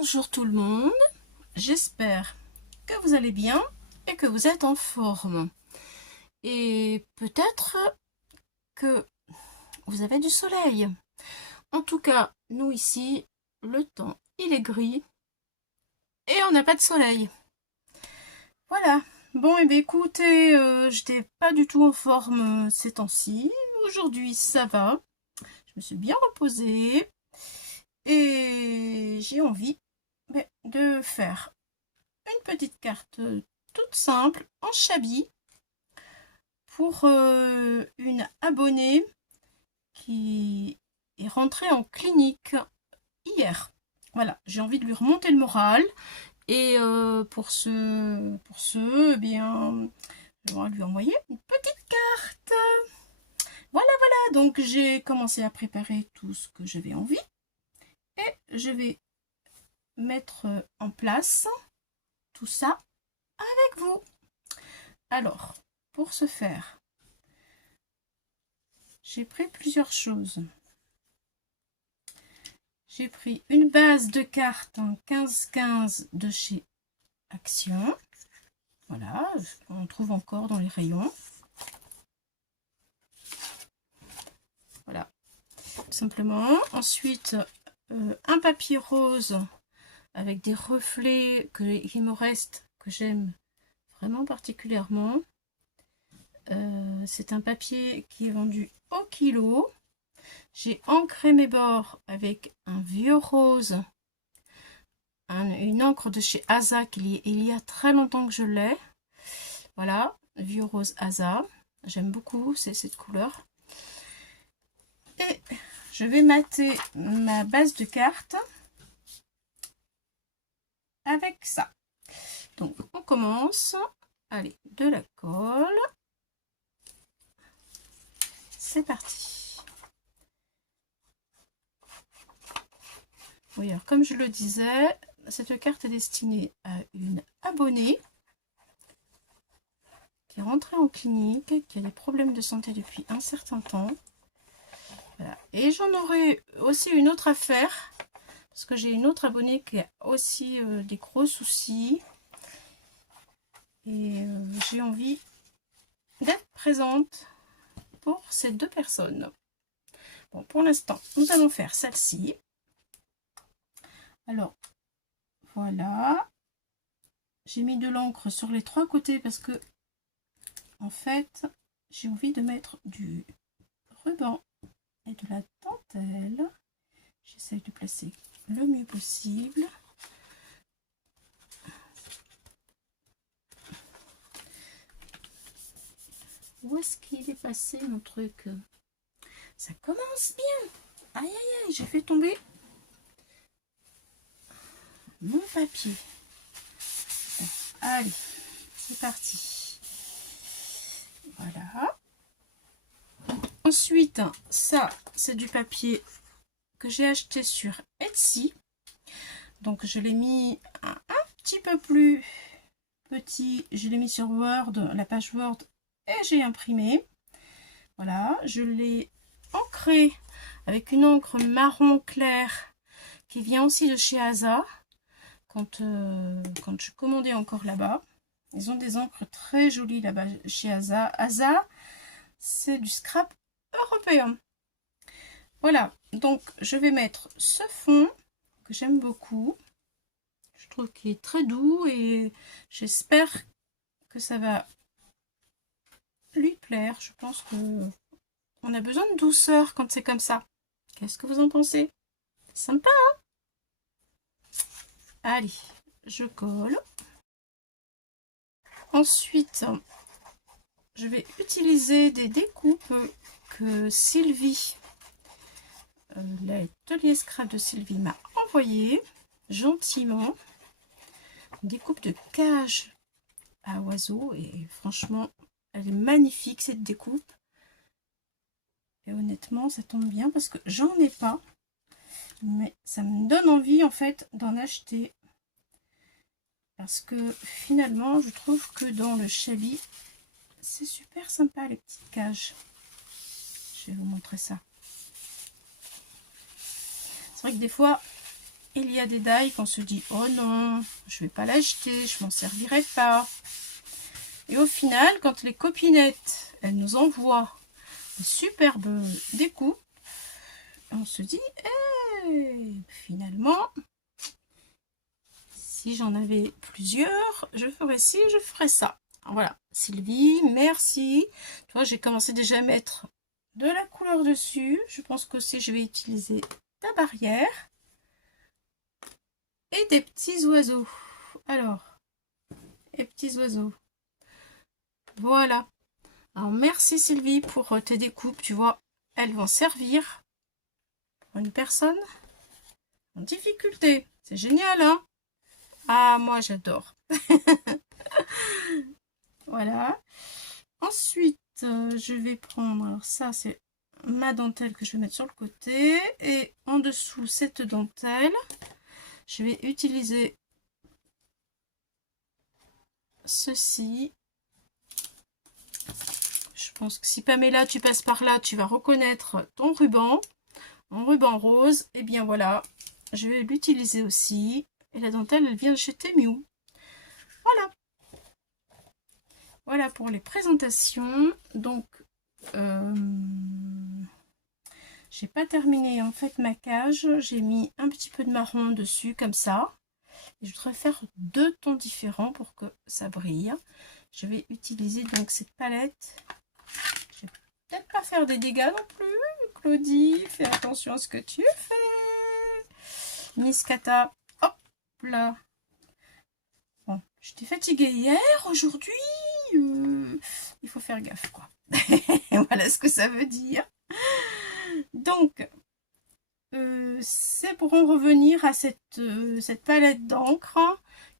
Bonjour tout le monde, j'espère que vous allez bien et que vous êtes en forme. Et peut-être que vous avez du soleil. En tout cas, nous ici, le temps, il est gris et on n'a pas de soleil. Voilà. Bon, et bien écoutez, je n'étais pas du tout en forme ces temps-ci. Aujourd'hui, ça va. Je me suis bien reposée et j'ai envie de faire une petite carte toute simple en chablis pour une abonnée qui est rentrée en clinique hier. Voilà, j'ai envie de lui remonter le moral et pour ce, eh bien, je vais lui envoyer une petite carte. Voilà, voilà, donc j'ai commencé à préparer tout ce que j'avais envie et je vais mettre en place tout ça avec vous. Alors, pour ce faire, j'ai pris plusieurs choses. J'ai pris une base de cartes en 15-15 de chez Action. Voilà, on trouve encore dans les rayons. Voilà, tout simplement. Ensuite, un papier rose avec des reflets qui me restent, que j'aime vraiment particulièrement. C'est un papier qui est vendu au kilo. J'ai ancré mes bords avec un vieux rose, une encre de chez Asa il y a très longtemps que je l'ai. Voilà, vieux rose Asa. J'aime beaucoup cette couleur. Et je vais mater ma base de cartes avec ça. Donc on commence. Allez, de la colle. C'est parti. Oui, alors comme je le disais, cette carte est destinée à une abonnée qui est rentrée en clinique, qui a des problèmes de santé depuis un certain temps. Voilà. Et j'en aurai aussi une autre à faire, parce que j'ai une autre abonnée qui a aussi des gros soucis. Et j'ai envie d'être présente pour ces deux personnes. Bon, pour l'instant, nous allons faire celle-ci. Alors, voilà. J'ai mis de l'encre sur les trois côtés parce que, en fait, j'ai envie de mettre du ruban et de la dentelle. J'essaie de placer le mieux possible. Où est-ce qu'il est passé mon truc? Ça commence bien. Aïe aïe aïe, j'ai fait tomber mon papier. Bon, allez, c'est parti. Voilà. Ensuite, ça, c'est du papier que j'ai acheté sur Etsy. Donc, je l'ai mis un petit peu plus petit. Je l'ai mis sur Word, la page Word, et j'ai imprimé. Voilà, je l'ai ancré avec une encre marron clair qui vient aussi de chez Asa. Quand je commandais encore là-bas. Ils ont des encres très jolies là-bas chez Asa. Asa, c'est du scrap européen. Voilà, donc je vais mettre ce fond que j'aime beaucoup. Je trouve qu'il est très doux et j'espère que ça va lui plaire. Je pense que on a besoin de douceur quand c'est comme ça. Qu'est-ce que vous en pensez? Sympa, hein? Allez, je colle. Ensuite, je vais utiliser des découpes que Sylvie, l'atelier scrap de Sylvie m'a envoyé gentiment. Une découpe de cage à oiseaux et franchement, elle est magnifique cette découpe. Et honnêtement, ça tombe bien parce que j'en ai pas. Mais ça me donne envie en fait d'en acheter. Parce que finalement, je trouve que dans le chablis, c'est super sympa les petites cages. Je vais vous montrer ça. C'est vrai que des fois, il y a des die qu'on se dit oh non, je vais pas l'acheter, je m'en servirai pas. Et au final, quand les copinettes, elles nous envoient de superbes découpes, on se dit finalement, si j'en avais plusieurs, je ferais ci, je ferais ça. Voilà, Sylvie, merci. Tu vois, j'ai commencé déjà à mettre de la couleur dessus. Je pense qu'aussi je vais utiliser ta barrière et des petits oiseaux. Alors, les petits oiseaux. Voilà. Alors, merci Sylvie pour tes découpes. Tu vois, elles vont servir pour une personne en difficulté. C'est génial, hein? Ah, moi, j'adore. Voilà. Ensuite, je vais prendre, alors ça, c'est ma dentelle que je vais mettre sur le côté. Et en dessous, cette dentelle, je vais utiliser ceci. Je pense que si Pamela, tu passes par là, tu vas reconnaître ton ruban. En ruban rose. Et bien voilà, je vais l'utiliser aussi. Et la dentelle, elle vient de chez Temu. Voilà. Voilà pour les présentations. Donc, j'ai pas terminé en fait ma cage. J'ai mis un petit peu de marron dessus comme ça. Et je voudrais faire 2 tons différents pour que ça brille. Je vais utiliser donc cette palette. Je vais peut-être pas faire des dégâts non plus. Claudie, fais attention à ce que tu fais. Miskata, hop là. Bon, j'étais fatiguée hier, aujourd'hui, il faut faire gaffe, quoi. Voilà ce que ça veut dire. Donc, c'est pour en revenir à cette palette d'encre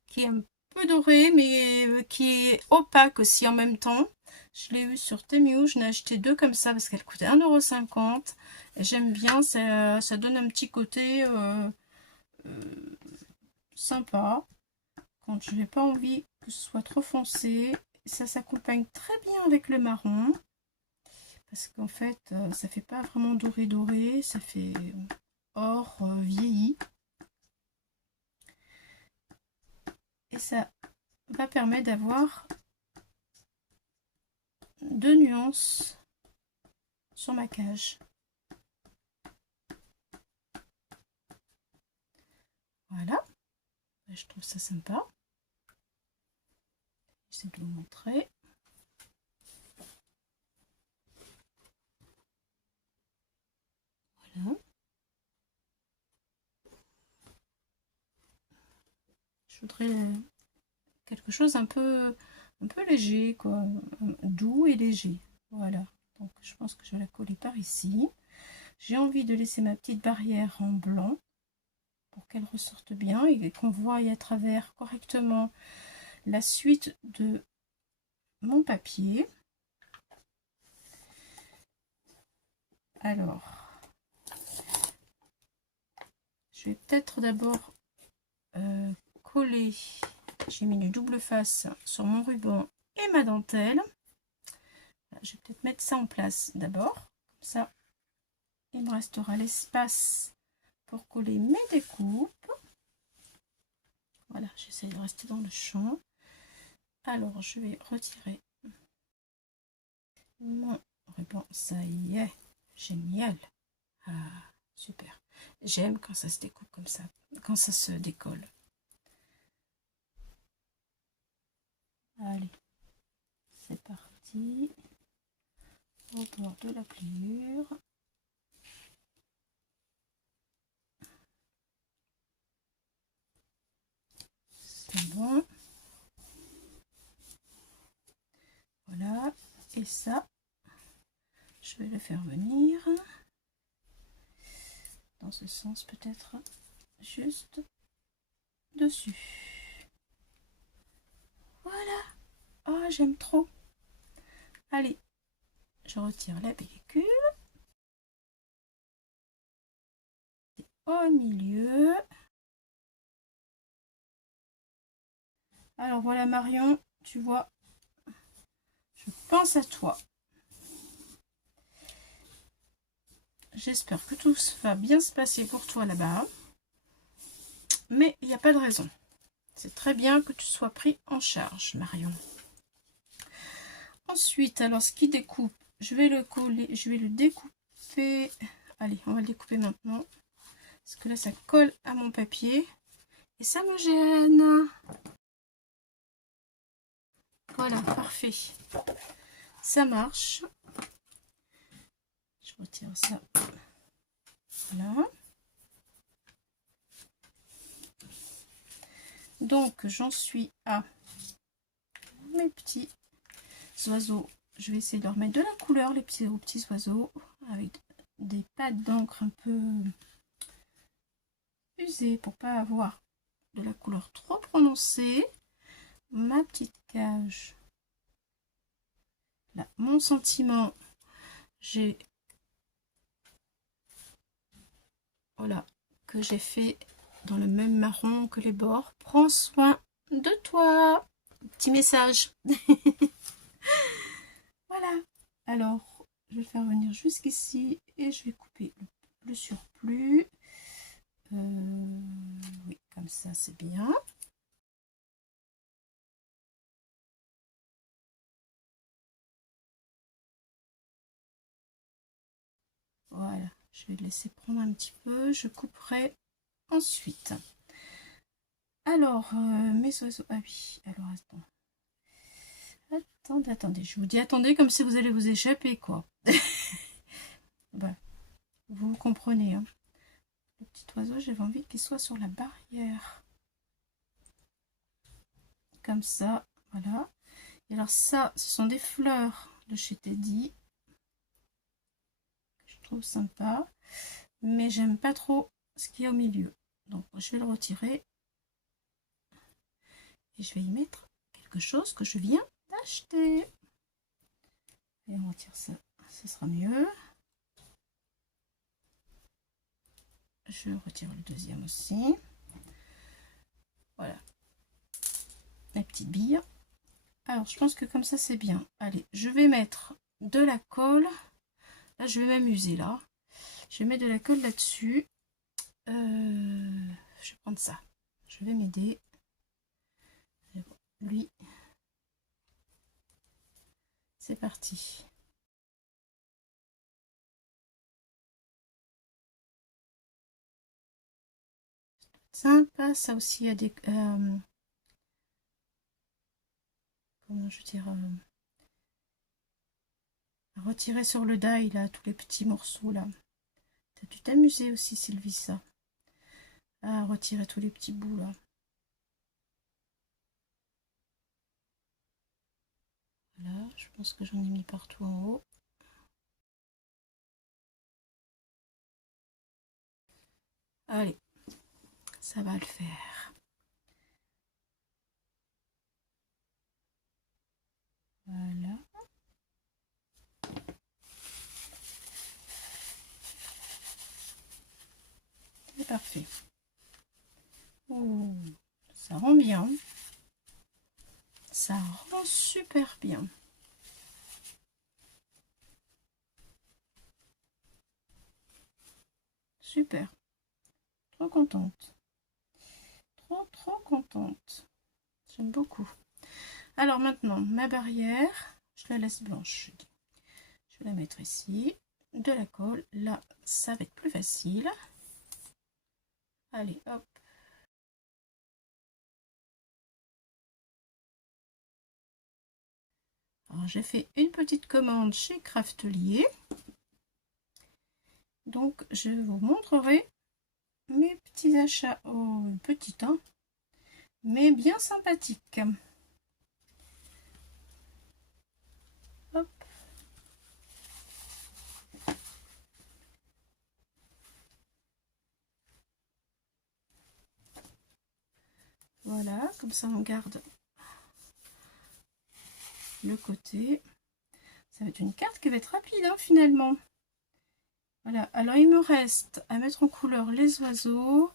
qui est un peu dorée, mais qui est opaque aussi en même temps. Je l'ai eu sur Temu, je n'ai acheté 2 comme ça parce qu'elle coûtait 1,50 €. J'aime bien, ça donne un petit côté sympa. Quand je n'ai pas envie que ce soit trop foncé, ça s'accompagne très bien avec le marron. Parce qu'en fait, ça fait pas vraiment doré, ça fait or vieilli. Et ça va permettre d'avoir 2 nuances sur ma cage. Voilà, je trouve ça sympa. J'essaie de vous montrer. Voilà. Je voudrais quelque chose un peu léger, quoi, doux et léger. Voilà. Donc je pense que je vais la coller par ici. J'ai envie de laisser ma petite barrière en blanc pour qu'elle ressorte bien et qu'on voie à travers correctement la suite de mon papier. Alors, je vais peut-être d'abord coller, j'ai mis une double face sur mon ruban et ma dentelle. Je vais peut-être mettre ça en place d'abord, comme ça il me restera l'espace pour coller mes découpes. Voilà, j'essaie de rester dans le champ. Alors, je vais retirer mon ruban. Ça y est, génial. Ah, super. J'aime quand ça se découpe comme ça, quand ça se décolle. Allez, c'est parti. Au bord de la pliure. C'est bon. Voilà. Et ça, je vais le faire venir dans ce sens, peut-être juste dessus. Voilà. Oh, j'aime trop. Allez, je retire la pellicule. Au milieu. Alors voilà Marion, tu vois, je pense à toi. J'espère que tout va bien se passer pour toi là-bas. mais il n'y a pas de raison. C'est très bien que tu sois pris en charge, Marion. Ensuite, alors ce qui découpe, je vais le coller, je vais le découper. Allez, on va le découper maintenant. Parce que là, ça colle à mon papier. Et ça me gêne. Voilà, parfait. Ça marche. Je retire ça. Voilà. Donc, j'en suis à mes petits oiseaux. Je vais essayer de leur mettre de la couleur, les petits oiseaux, avec des pattes d'encre un peu usées pour pas avoir de la couleur trop prononcée. Ma petite cage. Là, mon sentiment, j'ai voilà que j'ai fait dans le même marron que les bords. Prends soin de toi. Petit message. Voilà. Alors, je vais le faire venir jusqu'ici et je vais couper le surplus. Oui, comme ça, c'est bien. Voilà, je vais le laisser prendre un petit peu. Je couperai ensuite. Alors, mes oiseaux. Ah oui, alors attends. Attendez. Je vous dis attendez comme si vous allez vous échapper, quoi. Bah, vous comprenez, hein. Le petit oiseau, j'avais envie qu'il soit sur la barrière. Comme ça, voilà. Et alors ça, ce sont des fleurs de chez Teddy. Je trouve sympa. Mais j'aime pas trop ce qu'il y a au milieu. Donc, je vais le retirer. Et je vais y mettre quelque chose que je viens d'acheter. Et on retire ça. Ce sera mieux. Je retire le deuxième aussi. Voilà. Les petites billes. Alors, je pense que comme ça, c'est bien. Allez, je vais mettre de la colle. Là, je vais m'amuser, là. Je vais mettre de la colle là-dessus. Je vais prendre ça. Je vais m'aider. Lui. C'est parti. Sympa, ça aussi, il y a des... comment je dirais... retirer sur le die, là, tous les petits morceaux, là. T'as dû t'amuser aussi, Sylvie, ça. À retirer tous les petits bouts, là. Voilà, je pense que j'en ai mis partout en haut. Allez, ça va le faire. Voilà. C'est parfait. Oh, ça rend bien. Ça rend super bien. Super. Trop contente. Trop contente. J'aime beaucoup. Alors maintenant, ma barrière, je la laisse blanche. Je vais la mettre ici. De la colle. Là, ça va être plus facile. Allez, hop. Alors, j'ai fait une petite commande chez Craftelier. Donc, je vous montrerai mes petits achats. Oh, petit, hein, mais bien sympathique. Hop. Voilà, comme ça on garde le côté. Ça va être une carte qui va être rapide, hein, finalement. Voilà, alors il me reste à mettre en couleur les oiseaux.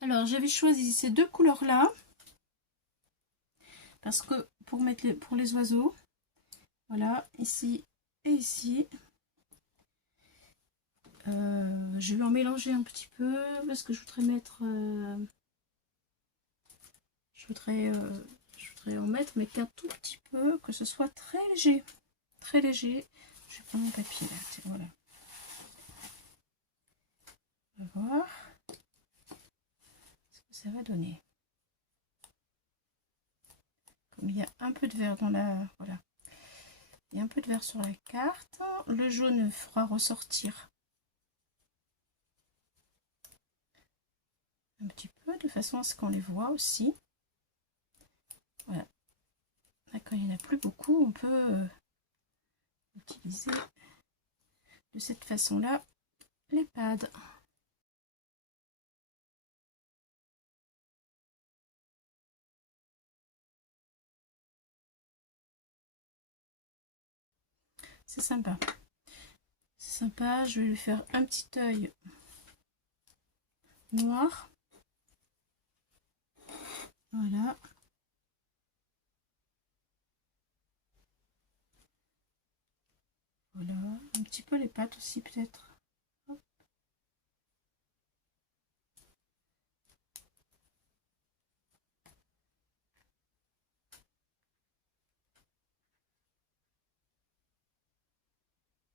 Alors j'avais choisi ces deux couleurs là parce que pour les oiseaux, voilà, ici et ici, je vais en mélanger un petit peu parce que je voudrais mettre Je voudrais en mettre, mais qu'un tout petit peu, que ce soit très léger. Très léger. Je vais prendre mon papier là, tiens, voilà. On va voir ce que ça va donner. Comme il y a un peu de vert dans la... Voilà. Il y a un peu de vert sur la carte. Le jaune fera ressortir un petit peu, de façon à ce qu'on les voit aussi. Voilà. Là, quand il n'y en a plus beaucoup, on peut utiliser de cette façon-là les pads. C'est sympa. C'est sympa. Je vais lui faire un petit œil noir. Voilà. Voilà. Un petit peu les pattes aussi peut-être.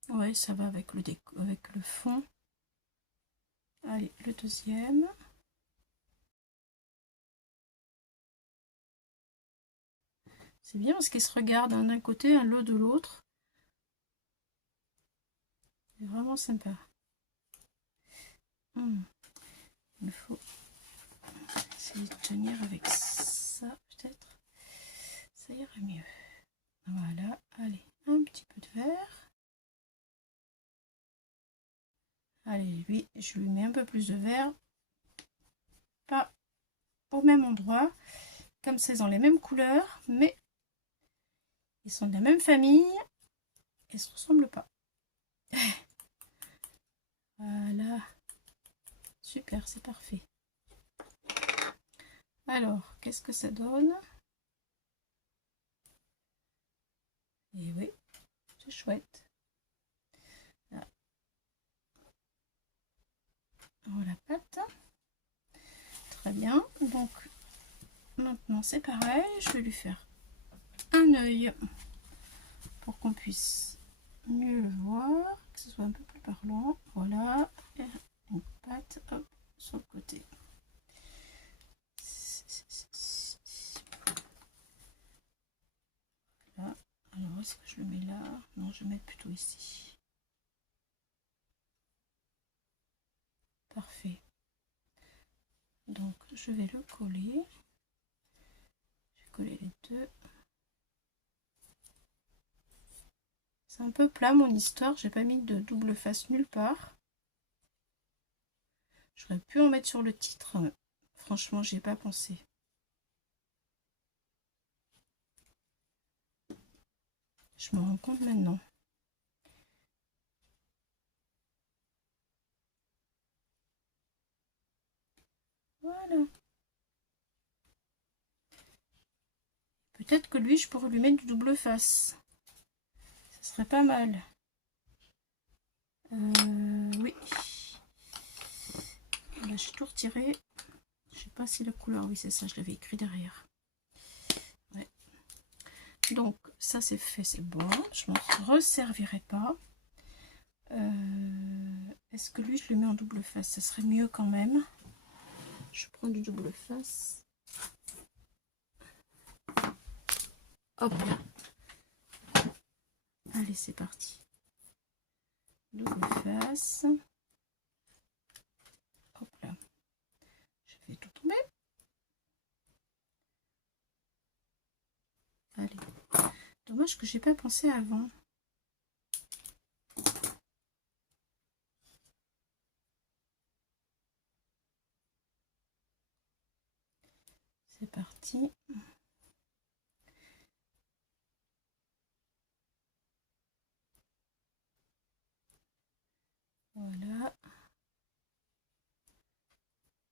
Ouais, ça va avec le fond. Allez, le deuxième. C'est bien parce qu'ils se regardent un d'un côté, un l'autre de l'autre. C'est vraiment sympa. Il faut essayer de tenir avec ça, peut-être. Ça ira mieux. Voilà, allez, un petit peu de vert. Allez, lui, je lui mets un peu plus de vert. Pas au même endroit. Comme c'est dans les mêmes couleurs, mais ils sont de la même famille. Et se ressemblent pas. Voilà. Super, c'est parfait. Alors, qu'est-ce que ça donne? Et oui, c'est chouette. Là. Voilà, patte. Très bien. Donc, maintenant, c'est pareil. Je vais lui faire un œil pour qu'on puisse mieux le voir, que ce soit un peu plus parlant. Voilà. Et une patte, hop, sur le côté. Là. Alors, est-ce que je le mets là? Non, je vais mettre plutôt ici. Parfait. Donc, je vais le coller. Je vais coller les deux. C'est un peu plat mon histoire. J'ai pas mis de double face nulle part. J'aurais pu en mettre sur le titre. Franchement, j'y ai pas pensé. Je me rends compte maintenant. Voilà. Peut-être que lui, je pourrais lui mettre du double face. Ce serait pas mal. Oui. Là, j'ai tout retiré. Je sais pas si la couleur... Oui, c'est ça, je l'avais écrit derrière. Ouais. Donc, ça, c'est fait, c'est bon. Je m'en resservirai pas. Est-ce que lui, je le mets en double face? Ça serait mieux quand même. Je prends du double face. Hop là. Allez, c'est parti. Double face. Hop là. Je fais tout tomber. Allez. Dommage que j'ai pas pensé avant. C'est parti. Voilà.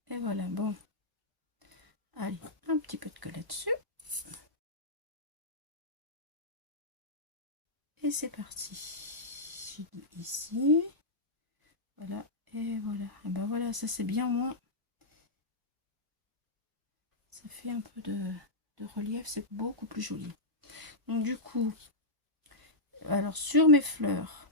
Et voilà, bon. Allez, un petit peu de colle là-dessus. Et c'est parti. J'ai mis ici. Voilà. Et voilà. Et ben voilà, ça c'est bien moins. Ça fait un peu de relief, c'est beaucoup plus joli. Donc du coup, alors sur mes fleurs,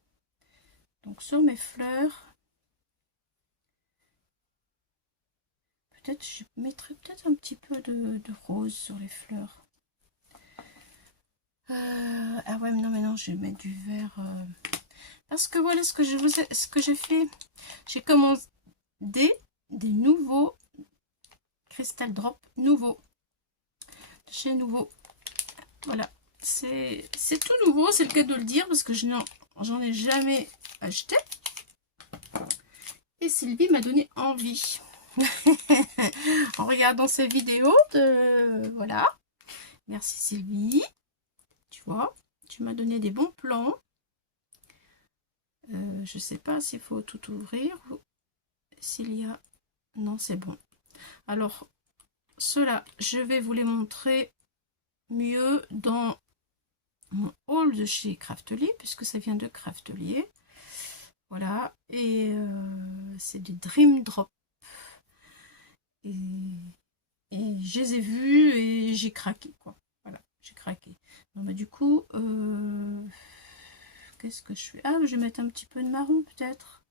peut-être je mettrai peut-être un petit peu de rose sur les fleurs. Ah ouais, non mais non, je vais mettre du vert parce que voilà ce que j'ai fait. J'ai commandé des nouveaux Crystal Drop nouveaux chez Nouveau. Voilà, c'est tout nouveau, c'est le cas de le dire parce que j'en ai jamais acheté. Et Sylvie m'a donné envie en regardant ces vidéos voilà. Merci Sylvie, tu vois, tu m'as donné des bons plans. Je sais pas s'il faut tout ouvrir ou s'il y a... Non, c'est bon. Alors, ceux-là, je vais vous les montrer mieux dans mon haul de chez Craftelier, puisque ça vient de Craftelier. Voilà, et c'est des Dream Drop. Et je les ai vus et j'ai craqué, quoi. Voilà, j'ai craqué. Donc, bah, du coup, qu'est-ce que je fais? Ah, je vais mettre un petit peu de marron, peut-être.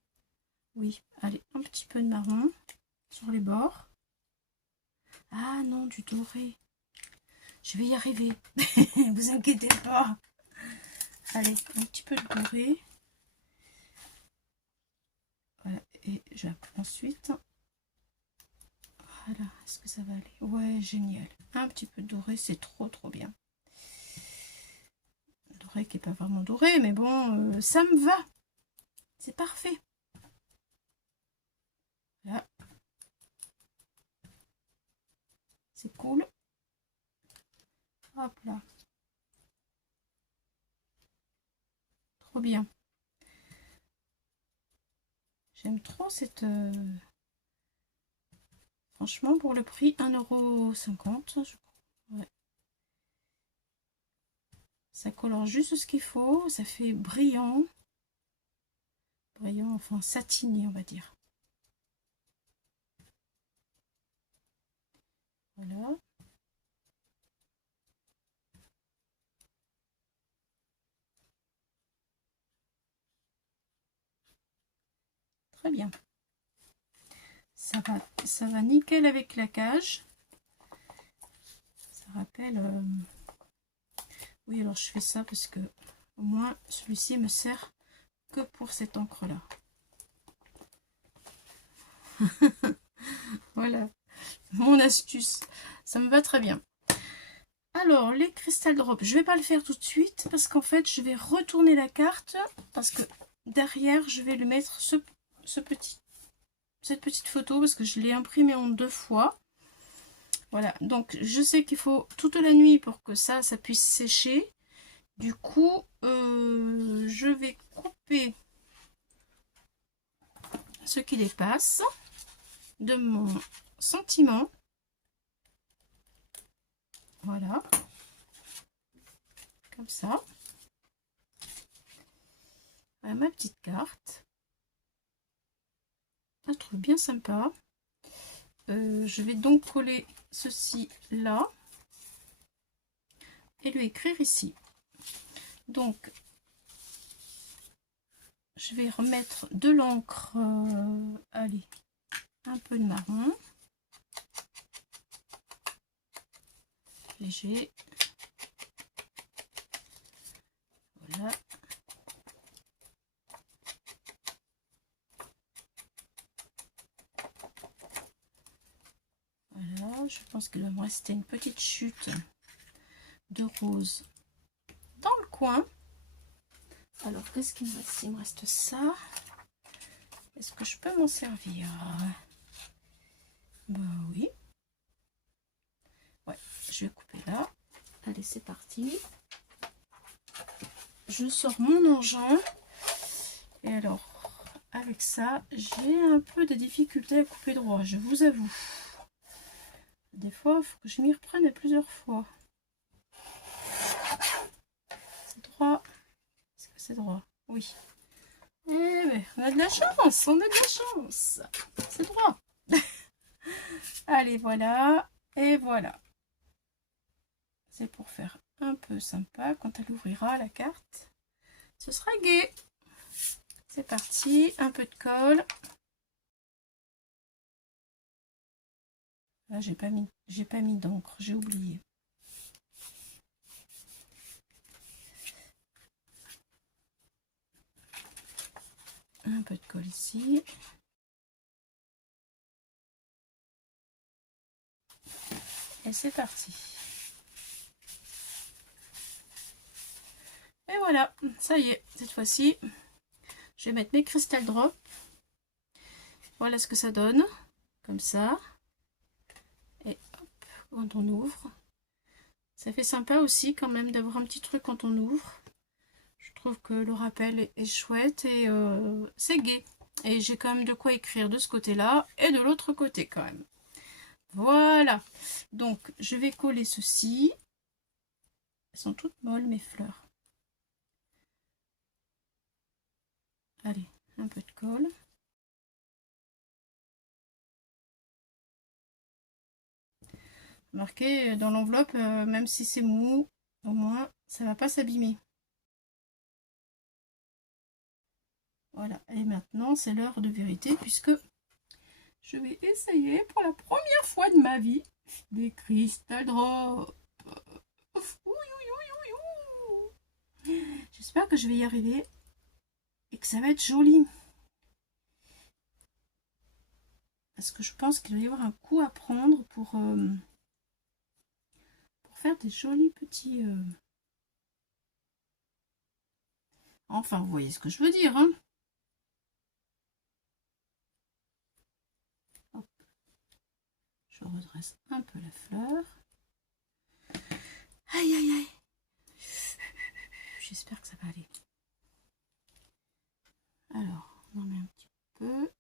Oui, allez, un petit peu de marron sur les bords. Ah non, du doré. Je vais y arriver. Vous inquiétez pas. Allez, un petit peu de doré. Voilà, et ensuite... Voilà, est-ce que ça va aller? Ouais, génial. Un petit peu de doré, c'est trop bien. Doré qui n'est pas vraiment doré, mais bon, ça me va. C'est parfait. Là. C'est cool. Hop là. Trop bien. J'aime trop cette... Franchement, pour le prix, 1,50 €, je crois. Ouais. Ça colore juste ce qu'il faut. Ça fait brillant. Brillant, enfin satiné, on va dire. Voilà. Très bien. Ça va nickel avec la cage. Ça rappelle... Oui, alors je fais ça parce que au moins celui-ci me sert que pour cette encre-là. Voilà, mon astuce. Ça me va très bien. Alors, les Crystal Drop, je vais pas le faire tout de suite parce qu'en fait, je vais retourner la carte parce que derrière, je vais lui mettre cette petite photo parce que je l'ai imprimée en 2 fois. Voilà, donc je sais qu'il faut toute la nuit pour que ça puisse sécher. Du coup, je vais couper ce qui dépasse de mon sentiment. Voilà, comme ça. Voilà ma petite carte. Un truc bien sympa. Je vais donc coller ceci là et lui écrire ici. Donc, je vais remettre de l'encre, allez, un peu de marron, léger. Voilà. Voilà, je pense qu'il va me rester une petite chute de rose dans le coin. Alors, qu'est-ce qu'il me reste? Il me reste ça. Est-ce que je peux m'en servir? Bah oui. Ouais, je vais couper là. Allez, c'est parti. Je sors mon engin. Et alors, avec ça, j'ai un peu de difficulté à couper droit, je vous avoue. Des fois, il faut que je m'y reprenne plusieurs fois. C'est droit. Est-ce que c'est droit? Oui. Eh bien, on a de la chance, on a de la chance. C'est droit. Allez, voilà. Et voilà. C'est pour faire un peu sympa quand elle ouvrira la carte. Ce sera gai. C'est parti, un peu de colle. Là, j'ai pas mis d'encre, j'ai oublié. Un peu de colle ici. Et c'est parti. Et voilà, ça y est, cette fois-ci, je vais mettre mes Crystal Drops. Voilà ce que ça donne, comme ça. Et hop, quand on ouvre. Ça fait sympa aussi quand même d'avoir un petit truc quand on ouvre. Je trouve que le rappel est chouette et c'est gai. Et j'ai quand même de quoi écrire de ce côté-là et de l'autre côté quand même. Voilà. Donc, je vais coller ceci. Elles sont toutes molles, mes fleurs. Allez, un peu de colle. Marqué dans l'enveloppe, même si c'est mou, au moins, ça va pas s'abîmer. Voilà. Et maintenant, c'est l'heure de vérité puisque je vais essayer pour la première fois de ma vie des Crystal Drops. J'espère que je vais y arriver et que ça va être joli. Parce que je pense qu'il va y avoir un coup à prendre pour faire des jolis petits... Enfin, vous voyez ce que je veux dire, hein. Hop. Je redresse un peu la fleur. Aïe, aïe, aïe. J'espère que ça va aller. Alors, on en met un petit peu.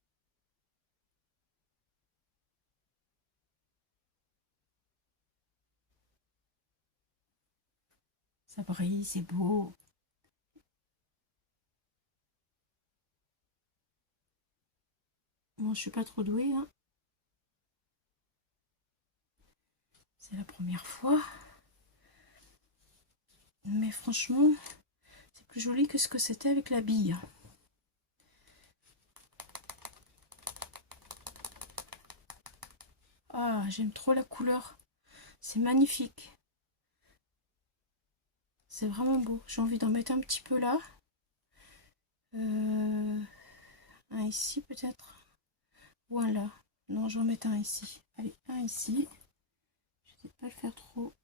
Ça brille, c'est beau. Bon, je suis pas trop douée, hein. C'est la première fois. Mais franchement, c'est plus joli que ce que c'était avec la bille. Ah, j'aime trop la couleur. C'est magnifique. C'est vraiment beau. J'ai envie d'en mettre un petit peu là. Un ici peut-être. Ou un là. Non, je vais en mettre un ici. Allez, un ici. Je ne sais pas le faire trop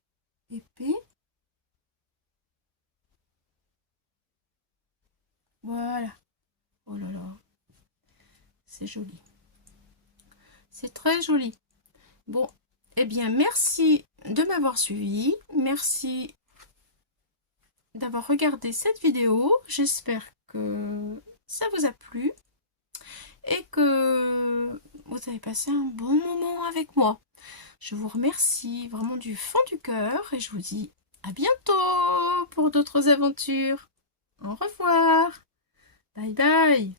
épais. Voilà. Oh là là. C'est joli. C'est très joli. Bon, eh bien, merci de m'avoir suivi. Merci d'avoir regardé cette vidéo. J'espère que ça vous a plu et que vous avez passé un bon moment avec moi. Je vous remercie vraiment du fond du cœur et je vous dis à bientôt pour d'autres aventures. Au revoir. Bye bye.